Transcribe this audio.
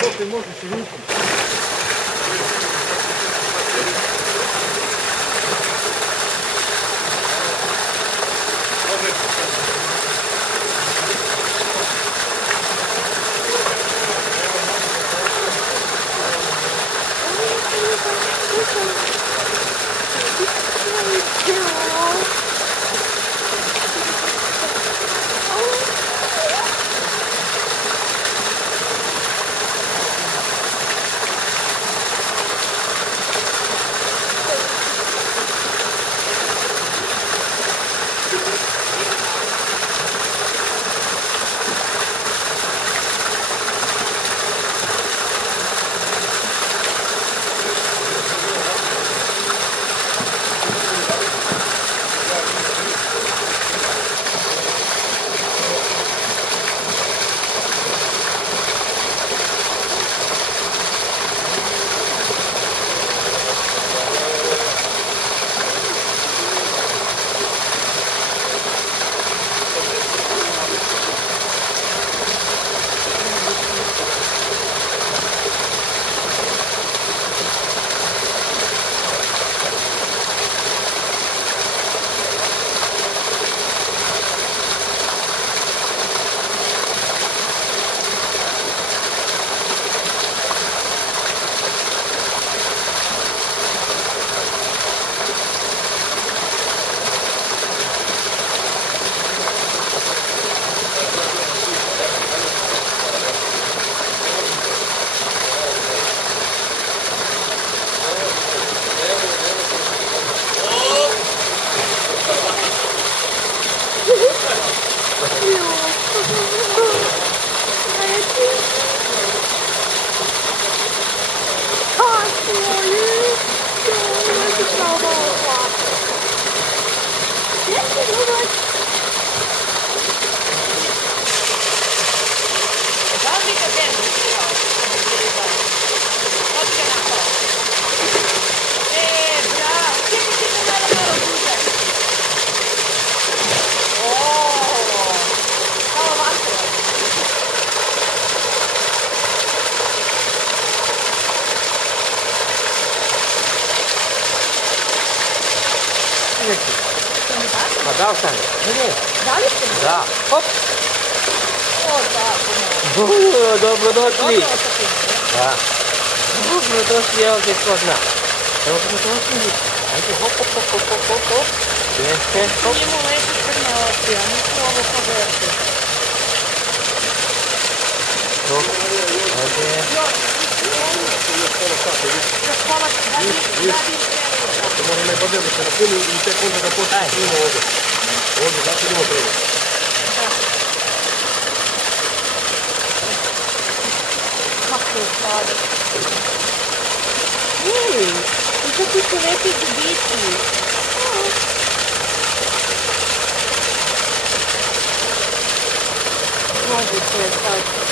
Foke možeš i rukom. Pa da, ostane. Ne. Da li ste mi? Da. Hop. O, da. Dobrodošli. Dobro osakljeno, ne? Da. Dobrodošli ovdje kod nas. Dobrodošli. Ajde, hop. Jeste, hop. Njemu lepi crne oči, a nisu ovo pogledati. Hop. Ajde. Još pola, da bi izgledali. Moram ne podijeli se na punu i tek onda da počne puno ovdje. Ovdje, znači idemo prvo. Kako je sada? I kako su neki gubici. Mogu se sad.